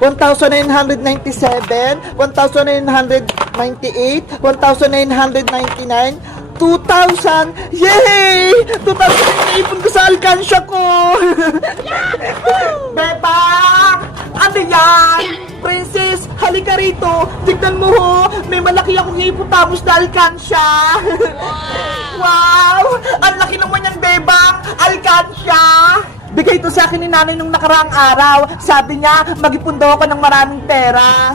1,997, 1,998, 1,999, 2,000! Yay! 2,000 yung naipon ko sa alkansya ko! Bebang! Ano yan? Princess, halika rito! Tignan mo ho! May malaki akong hipotamos na alkansya! Wow! Ang laki naman yan, Bebang! Alkansya! Bigay ito sa akin ni nanay nung nakaraang araw. Sabi niya, mag-ipon daw ako ng maraming pera.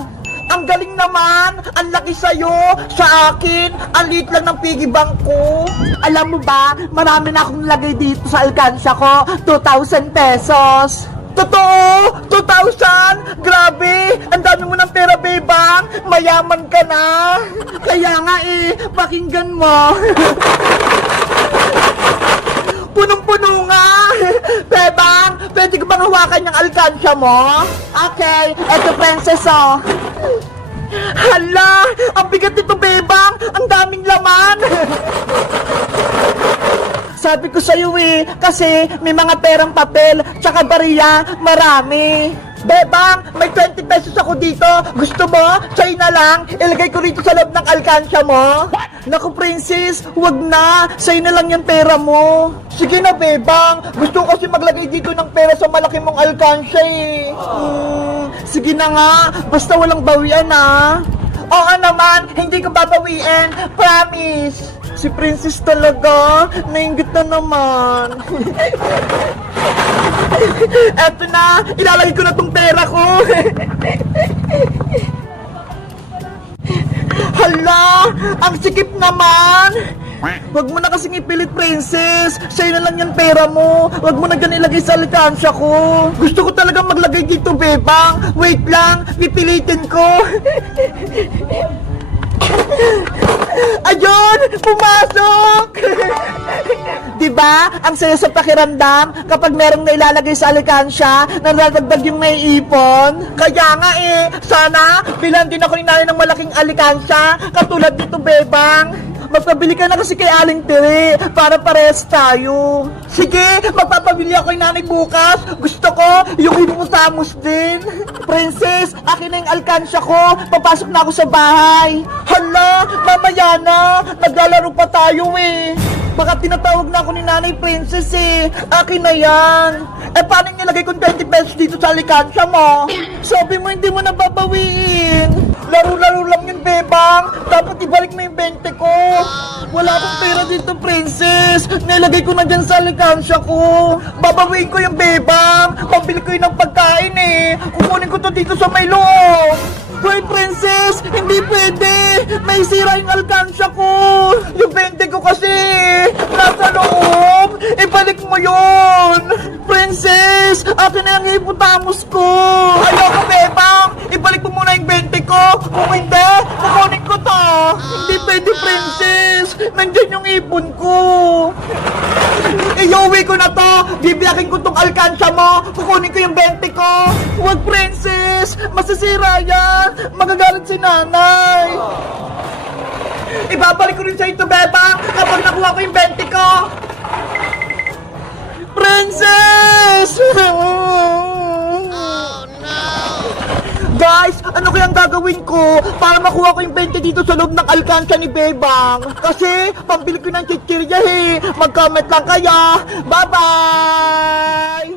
Ang galing naman! Ang laki sa'yo! Sa akin, ang liit lang ng piggy bank ko. Alam mo ba, marami na akong lagay dito sa alkansya ko. 2,000 pesos. Totoo! 2,000! Grabe! Ang dami mo ng pera, Bebang! Mayaman ka na! Kaya nga pakinggan mo! Punong-puno nga! Bebang, pwede ko bang hawakan yung alkansya mo? Okay, eto princess oh. Hala! Ang bigat nito, Bebang! Ang daming laman! Sabi ko sa'yo kasi may mga perang papel, tsaka bariya, marami. Bebang, may 20 pesos ako dito. Gusto mo? Sa'yo na lang. Ilagay ko rito sa loob ng alkansya mo. Naku, princess, wag na. Sa'yo na lang yung pera mo. Sige na, Bebang. Gusto ko kasi maglagay dito ng pera sa malaki mong alkansya sige na nga. Basta walang bawian Oo naman, hindi ko babawiin. Promise. Si princess talaga. Nainggit na naman. Eto na, ilalagay ko na tong pera ko. Hala, ang sikip naman. Wag mo na kasing ipilit, princess. Sa'yo na lang yung pera mo. Wag mo na ganun ilagay sa alkansya ko. Gusto ko talagang maglagay dito, Bebang. Wait lang, pipilitin ko. Ayun! Pumasok! Diba? Ang saya sa pakiramdam kapag merong nailalagay sa alkansya na nadagdag yung naiipon. Kaya nga sana bilan din ako ni nanay ng malaking alkansya katulad dito, Bebang. Magpabili ka na kasi kay Aling Tiri para pares tayo. Sige, magpapabili ako kay nanay bukas. Gusto ko yung hipotamos din. Princess, akin na yung alkansya ko. Papasok na ako sa bahay. Hala, mamaya na. Naglalaro pa tayo Baka tinatawag na ako ni nanay, princess Akin na yan. Paano nilagay kong 20 pesos dito sa alkansya mo? Sabi mo hindi mo na babawiin. Laro-laro lang yun, Bebang. Dapat ibalik mo yung 20 ko. Wala akong pera dito, princess. Nilagay ko na dyan sa alkansya ko. Babawiin ko yung Bebang. Pambili ko yun ng pagkain Kukunin ko to dito sa may loob. Hoy, princess! Hindi pwede! May sira yung alkansya ko! Yung 20 ko kasi! Nasa loob! Ibalik mo yon! Princess! Akin na yung hipotamos ko! Ayoko, Bebang! Ibalik mo muna yung 20 ko! Kung hindi, kukunin ko to! Hindi pwede, princess! Nandyan yung ipon ko! Iuwi ko na to! Bibiyakin ko tong alkansya mo! Kukunin ko yung 20 ko! Huwag, princess! Masisira yan! Magagalit si nanay! Ibabalik ko rin sa ito, Bebang! Kapag nakuha ko yung 20 ko! Princess! Oh, no! Guys, ano kayang gagawin ko para makuha ko yung 20 dito sa loob ng alkansya ni Bebang? Kasi, pambili ko ng chichirya Mag-comment lang kaya. Bye-bye!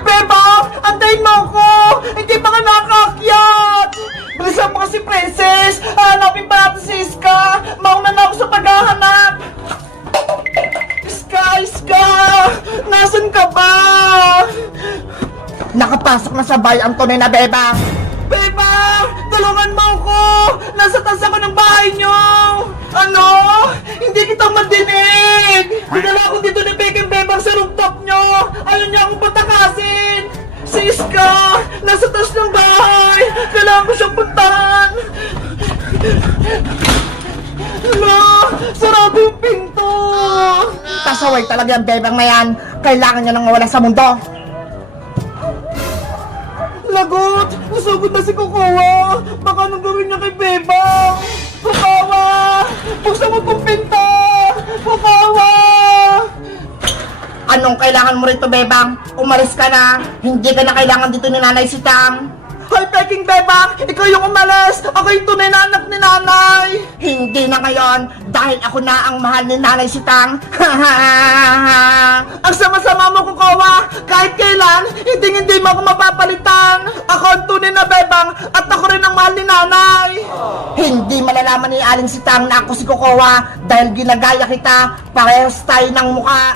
Bebang! Antayin mo ako! Hindi pa ka nakaakyat! Bilisan mo kasi, princess! Hanapin pa natin si Iska! Mauna na ako sa paghahanap! Iska! Nasaan ka ba? Nakapasok na sa bahay ang tunay na Bebang! Bebang! Tulungan mo ako! Nasa taas ako ng bahay nyo! Ano? Hindi kita madinig! Dinala ako dito ni Beking Bebang sa rooftop nyo! Ayaw niya akong patakasin! Si Iska! Nasa taas ng bahay! Kailangan ko siyang puntahan! Hala! Sarado yung pinto! Pasaway talaga yung Bebang na yan! Kailangan niya nang mawala sa mundo! Lagot! Nasugod na si Kukuha! Baka anong gawin niya kay Bebang? Kukawa! Buksan mo pong pinto! Kukawa! Anong kailangan mo rito, Bebang? Umalis ka na. Hindi ka na kailangan dito ni Nanay Sitang. Hoy, Peking Bebang! Ikaw yung umalis! Ako yung tunay na anak ni nanay! Hindi na ngayon, dahil ako na ang mahal ni Nanay Sitang. Ang sama-sama mo, Kukowa! Kahit kailan, hindi mo ako mapapalitan! Ako ang tunay na Bebang at ako rin ang mahal ni nanay! Hindi malalaman ni Aling Sitang na ako si Kokowa dahil ginagaya kita, parehas tayo ng mukha.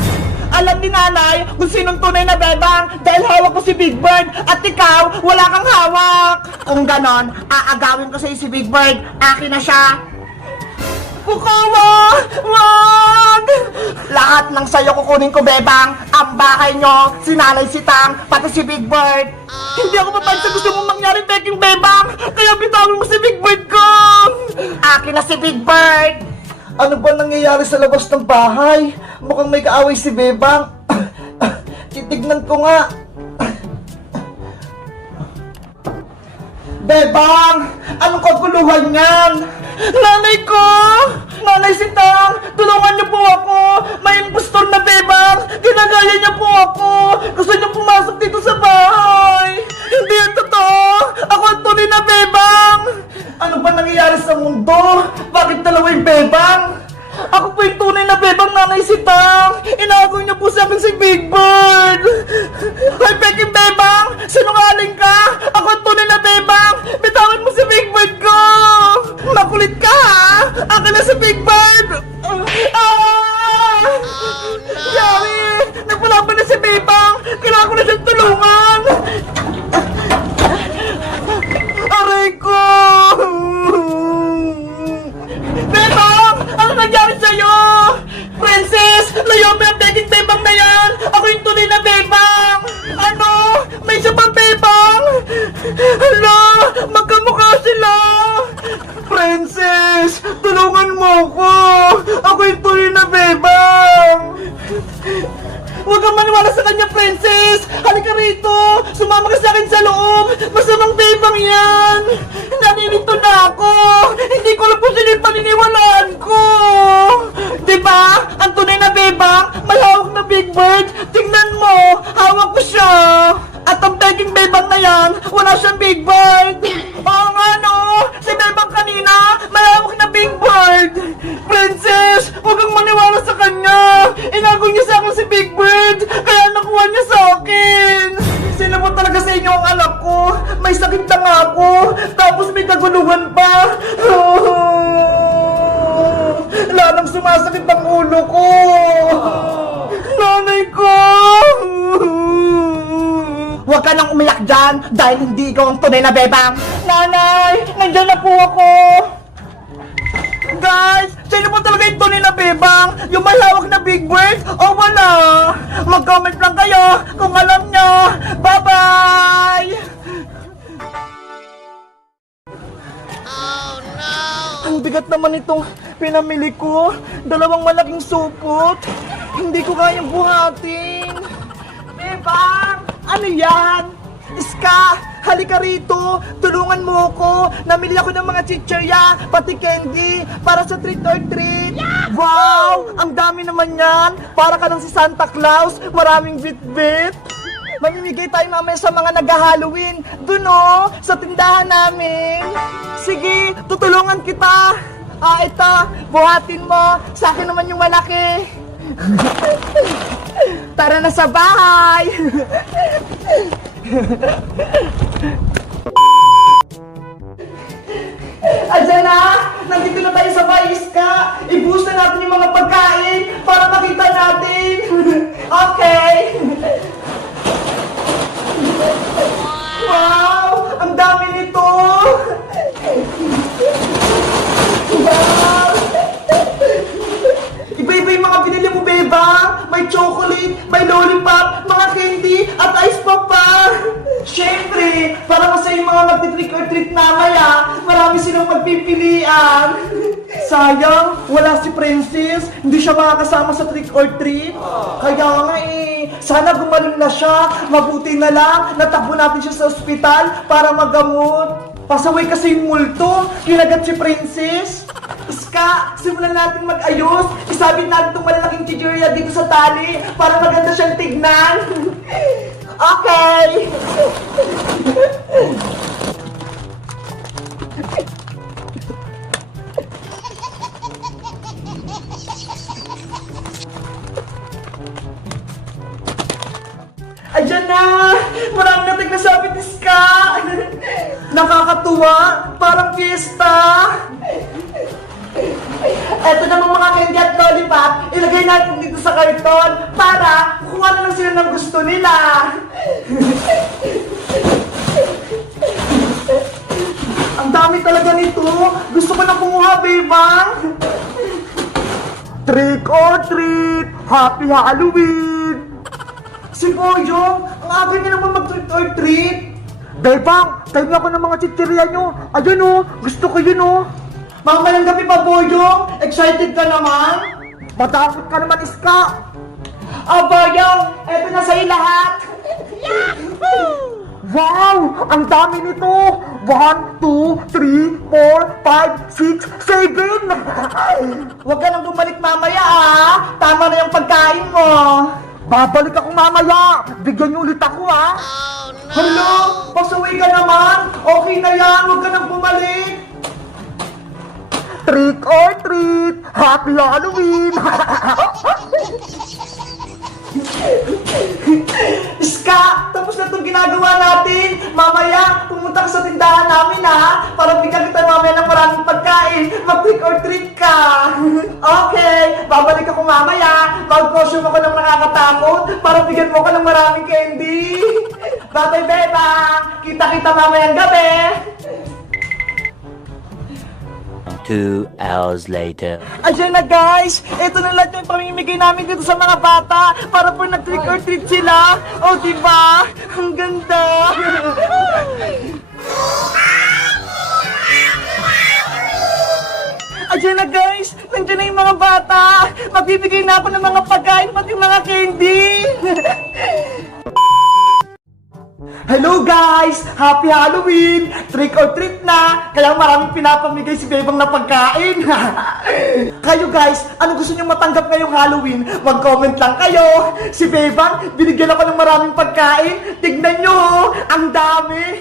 Alam ni nanay kung sinong tunay na Bebang dahil hawak ko si Big Bird at ikaw, wala kang hawak! Kung ganon, aagawin ko sa'yo si Big Bird, akin na siya. Kukowa! Wag! Lahat ng sayo kukunin ko, Bebang. Ang bahay nyo, si Nanay Sitang, pati si Big Bird. Hindi ako mapansin gusto mong mangyari, Peking Bebang! Kaya bitawan mo si Big Bird ko! Akin na si Big Bird. Ano ba nangyayari sa labas ng bahay? Mukhang may kaaway si Bebang. Titignan ko nga. Bebang! Anong kaguluhan yan? Nanay ko! Nanay Sitang! Tulungan niyo po ako! May impostor na Bebang! Ginagaya niya po ako! Gusto niyo pumasok dito sa bahay! Hindi yan totoo! Ako ang tunay na Bebang! Ano ba nangyayari sa mundo? Bakit dalawa yung Bebang? Ako po yung tunay na Bebang, Nanay Sitang! Inaagaw niyo po sa akin si Big Bird! Hoy, Peking Bebang! Sinungaling ka! Ako ang tunay na Bebang! Bitawan mo si Big Bird ko! Makulit ka, ha? Akin na si Big Bird! Yari! Nagpulaban na si Bebang! Kailangan ko na siyang tulungan! Aray ko! Bebang! Ano nangyari sa'yo? Princess! Layo mo yung Peking Bebang na yan! Ako yung tunay na Bebang! Ano? May isa pang Bebang? Hala! Magkamukha sila! Princess! Tulungan mo ko! Ako yung tunay na Bebang! Huwag kang maniwala sa kanya, Princess! Halika rito! Sumama ka sa akin sa loob! Masamang Bebang yan! Naninito na ako! Hindi ko lang po sila yung paniniwalaan ko! Diba? Ang tunay na Bebang, may hawak na Big Bird! Tingnan mo! Hawak ko siya! At ang Peking Bebang na yan, wala siyang Big Bird! Oo nga no! Si Bebang kanina, may hawak na Big Bird! Princess, huwag kang maniwala sa kanya! Inago niya sa akin si Big Bird, kaya nakuha niya sa akin! Sino po talaga sa inyo ang anak ko? May sakit na nga ako, tapos may kaguluhan pa! Lalong sumasakit ang ulo ko! Nanay ko! Huwag ka nang umiyak dyan dahil hindi ikaw ang tunay na Bebang. Nanay! Nandiyan na po ako! Guys! Sino po talaga yung tunay na Bebang? Yung may hawak na Big Bird o wala? Mag-comment lang kayo kung alam nyo! Bye-bye! Oh no! Ang bigat naman itong pinamili ko. Dalawang malaking supot. Hindi ko kayang buhatin. Bebang! Ano yan? Iska! Halika rito! Tulungan mo ko! Namili ako ng mga chichirya, pati candy, para sa treat or treat! Wow! Ang dami naman yan! Para ka lang si Santa Claus! Maraming bit-bit! Mamimigay tayo mamaya sa mga nag-Halloween! Dun o! Sa tindahan namin! Sige! Tutulungan kita! Ito! Buhatin mo! Sa akin naman yung malaki! Tara na sa bahay! Ayan na! Nandito na tayo sa Baiska! I-boost na natin yung mga pagkain para makita natin! Okay! Wow! Ang dami nito! Wow! Iba-iba yung mga binili mo, Bebang! May chocolate, may lollipop, mga candy, at ice pop pa! Siyempre, para masaya yung mga magti-trick or treat mamaya, marami silang magpipilian! Sayang, wala si Princess, hindi siya makakasama sa trick or treat. Kaya nga sana gumaling na siya, mabuti na lang, natakbo natin siya sa ospital para magamot. Pasaway kasi yung multo, kinagat si Princess. Iska, simulan natin mag-ayos. Isabit natin itong malalaking chichirya dito sa tali para maganda siyang tignan. Okay! Ayan na! Marami nating nasabit, Iska! Nakakatuwa! Parang fiesta! Eto namang mga candy at lollipop, ilagay natin dito sa karton para kung ano lang sila ng gusto nila. Ang dami talaga nito. Gusto ko na kumuha, bebang. Trick or treat! Happy Halloween! Si Boyong, ang aga niya naman mag-trick or treat. Bebang, tayo ako ng mga chichirya nyo. Ayun o, gusto ko yun o. Mamayang gabi pa, Boyong. Excited ka naman? Matakot ka naman, Iska. Boyong, eto na sa'yo lahat. Yahoo! Wow! Ang dami nito! 1, 2, 3, 4, 5, 6, 7! Huwag ka nang bumalik mamaya Tama na yung pagkain mo! Babalik ako mamaya! Bigyan niyo ulit ako Oh, no! Hello! Pasaway ka naman! Okay na yan! Huwag ka nang bumalik! Trick or treat! Happy Halloween! Iska! Tapos na itong ginagawa natin! Mamaya, pumunta ka sa tindahan namin para bigyan kita mamaya ng maraming pagkain! Mag-trick or treat ka! Okay! Babalik ako mamaya! Mag-costume ako ng nakakatakot para bigyan mo ko ng maraming candy! Bye-bye, Beba! Kita-kita mamayang gabi! 2 hours later. Ayan na guys! Ito na lahat yung pamimigay namin dito sa mga bata para po nag-trick or treat sila! O diba? Ang ganda! Ayan na guys! Nandiyan na yung mga bata! Magbibigay na ako ng mga pagkain pati mga candy! Hello guys! Happy Halloween! Trick or treat na! Kaya maraming pinapamigay si Bebang na pagkain! Kayo guys, ano gusto nyo matanggap ngayong Halloween? Mag-comment lang kayo! Si Bebang, binigyan ako ng maraming pagkain! Tignan nyo! Ang dami!